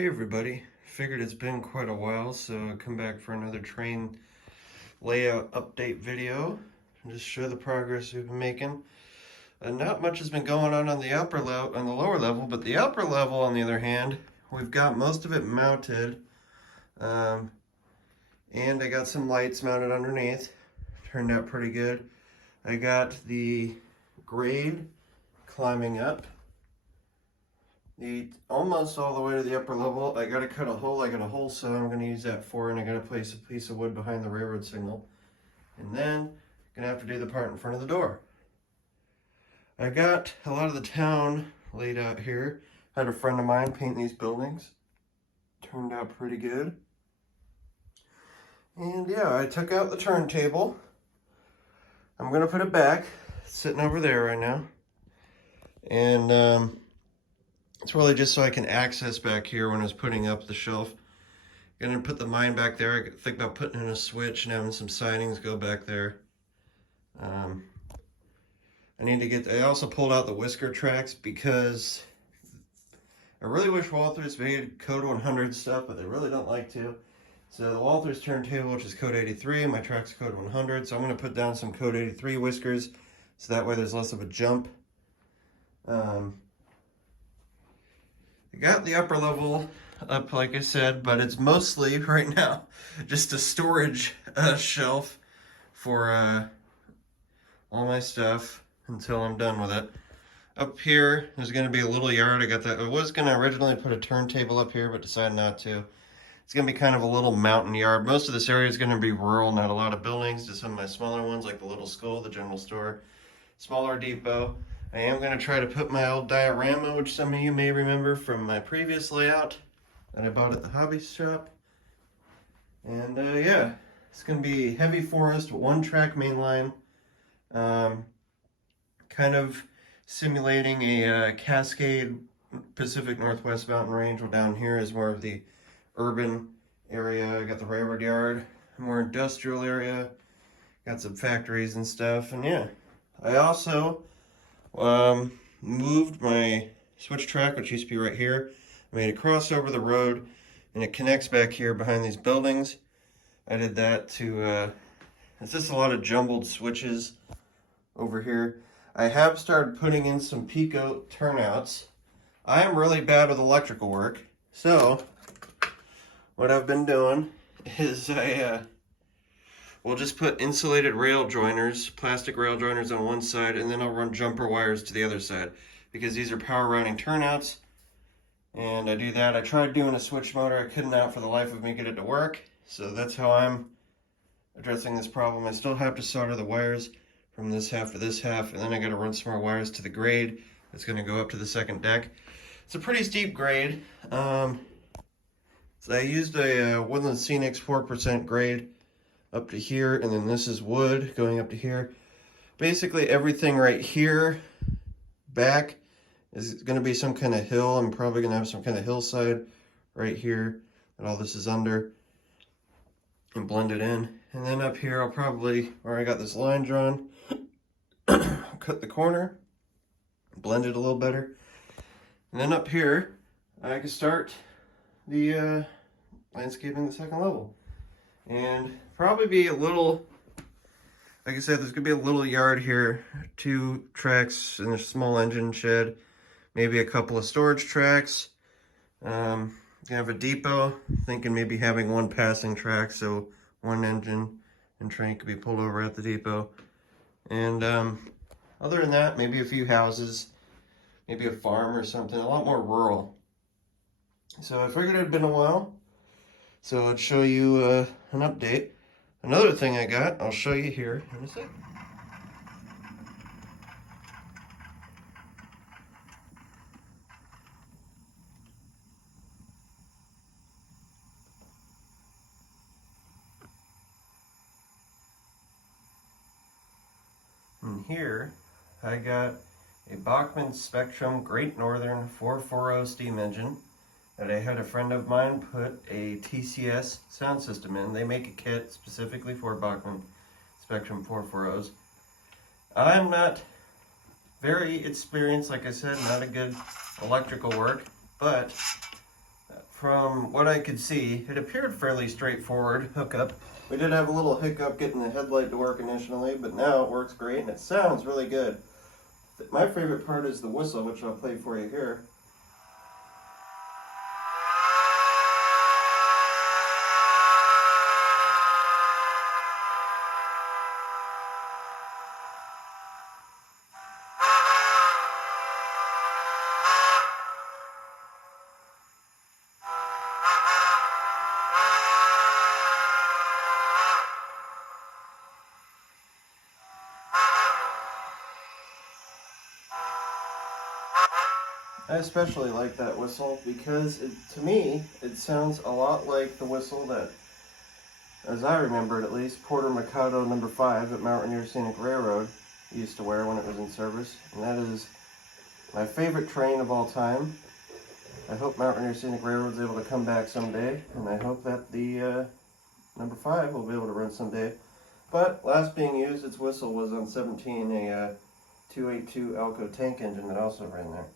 Hey everybody, figured it's been quite a while, so I'll come back for another train layout update video and just show the progress we've been making. Not much has been going on the upper level, on the lower level, but the upper level, on the other hand, we've got most of it mounted, um, and I got some lights mounted underneath. Turned out pretty good. I got the grade climbing up. Almost all the way to the upper level. I gotta cut a hole. I got a hole saw I'm gonna use that for, and I gotta place a piece of wood behind the railroad signal. And then gonna have to do the part in front of the door. I got a lot of the town laid out here. Had a friend of mine paint these buildings. Turned out pretty good. And yeah, I took out the turntable. I'm gonna put it back. It's sitting over there right now. And it's really just so I can access back here when I was putting up the shelf. Gonna put the mine back there. I think about putting in a switch and having some sidings go back there. I also pulled out the whisker tracks because I really wish Walthers made code 100 stuff, but they really don't like to. So the Walthers turntable, which is code 83, my track's code 100, so I'm gonna put down some code 83 whiskers, so that way there's less of a jump. I got the upper level up, like I said, but it's mostly right now just a storage shelf for all my stuff until I'm done with it. Up here, there's going to be a little yard. I was going to originally put a turntable up here, but decided not to. It's going to be kind of a little mountain yard. Most of this area is going to be rural, not a lot of buildings, just some of my smaller ones like the Little Skull, the general store, smaller depot. I am going to try to put my old diorama, which some of you may remember from my previous layout that I bought at the hobby shop. And yeah, it's going to be heavy forest, one track main line, kind of simulating a Cascade Pacific Northwest mountain range. Well, down here is more of the urban area. I got the railroad yard, more industrial area, got some factories and stuff. And yeah, I also moved my switch track, which used to be right here. I made it cross over the road, and it connects back here behind these buildings. I did that to, it's just a lot of jumbled switches over here. I have started putting in some Pico turnouts. I am really bad with electrical work, so what I've been doing is we'll just put insulated rail joiners, plastic rail joiners on one side, and then I'll run jumper wires to the other side because these are power routing turnouts. And I do that. I tried doing a switch motor. I couldn't out for the life of me get it to work. So that's how I'm addressing this problem. I still have to solder the wires from this half to this half, and then I got to run some more wires to the grade that's going to go up to the second deck. It's a pretty steep grade. So I used a Woodland Scenic 4% grade up to here, and then this is wood going up to here. Basically everything right here back is going to be some kind of hill. I'm probably going to have some kind of hillside right here that all this is under and blend it in. And then up here I'll probably, where I got this line drawn, cut the corner, blend it a little better. And then up here I can start the landscaping the second level. And probably be a little, like I said, there's gonna be a little yard here, 2 tracks and a small engine shed, maybe a couple of storage tracks. Gonna have a depot, thinking maybe having 1 passing track, so 1 engine and train could be pulled over at the depot. And other than that, maybe a few houses, maybe a farm or something, a lot more rural. So I figured it had been a while, so I'd show you an update. Another thing I got, I'll show you here in a sec. And here, I got a Bachmann Spectrum Great Northern 440 steam engine that I had a friend of mine put a TCS sound system in. They make a kit specifically for Bachmann Spectrum 440s. I'm not very experienced, like I said, not a good electrical work, but from what I could see, it appeared fairly straightforward hookup. We did have a little hiccup getting the headlight to work initially, but now it works great and it sounds really good. My favorite part is the whistle, which I'll play for you here. I especially like that whistle because to me, it sounds a lot like the whistle that, as I remember it at least, Porter Mikado No. 5 at Mount Rainier Scenic Railroad used to wear when it was in service. And that is my favorite train of all time. I hope Mount Rainier Scenic Railroad is able to come back someday, and I hope that the No. 5 will be able to run someday. But last being used, its whistle was on 17, a 282 Alco tank engine that also ran there.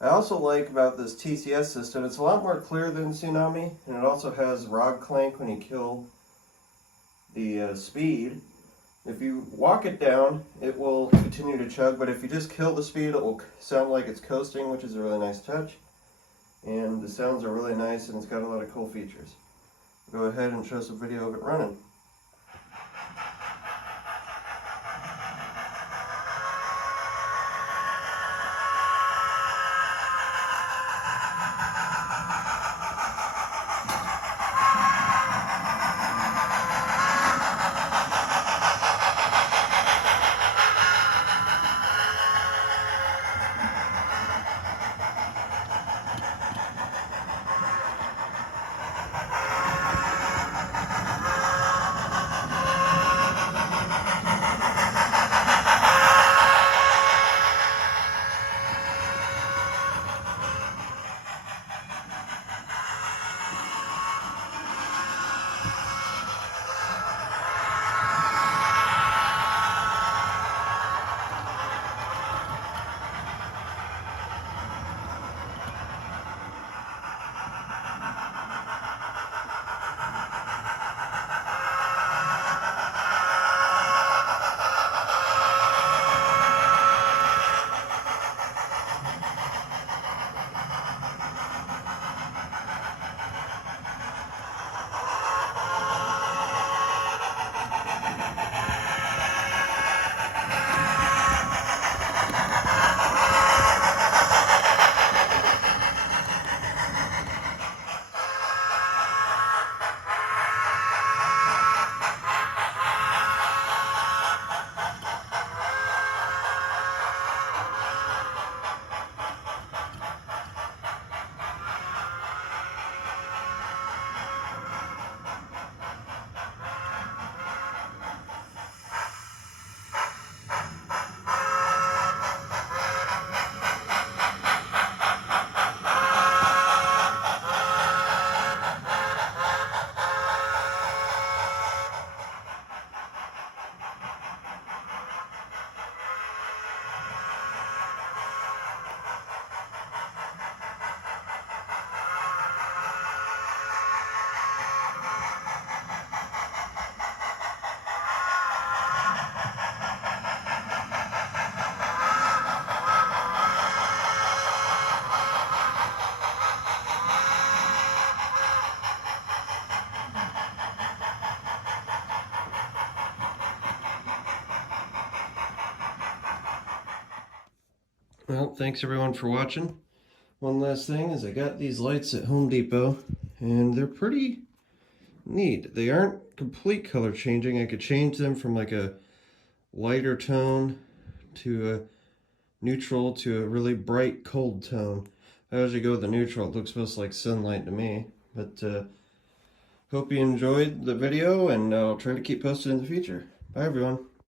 I also like about this TCS system, it's a lot more clear than Tsunami, and it also has rod clank when you kill the speed. If you walk it down, it will continue to chug, but if you just kill the speed, it will sound like it's coasting, which is a really nice touch. And the sounds are really nice, and it's got a lot of cool features. I'll go ahead and show some video of it running. Well, thanks everyone for watching. One last thing is I got these lights at Home Depot, and they're pretty neat. They aren't complete color changing. I could change them from like a lighter tone to a neutral to a really bright cold tone. I usually go with the neutral. It looks most like sunlight to me. But hope you enjoyed the video, and I'll try to keep posted in the future. Bye everyone.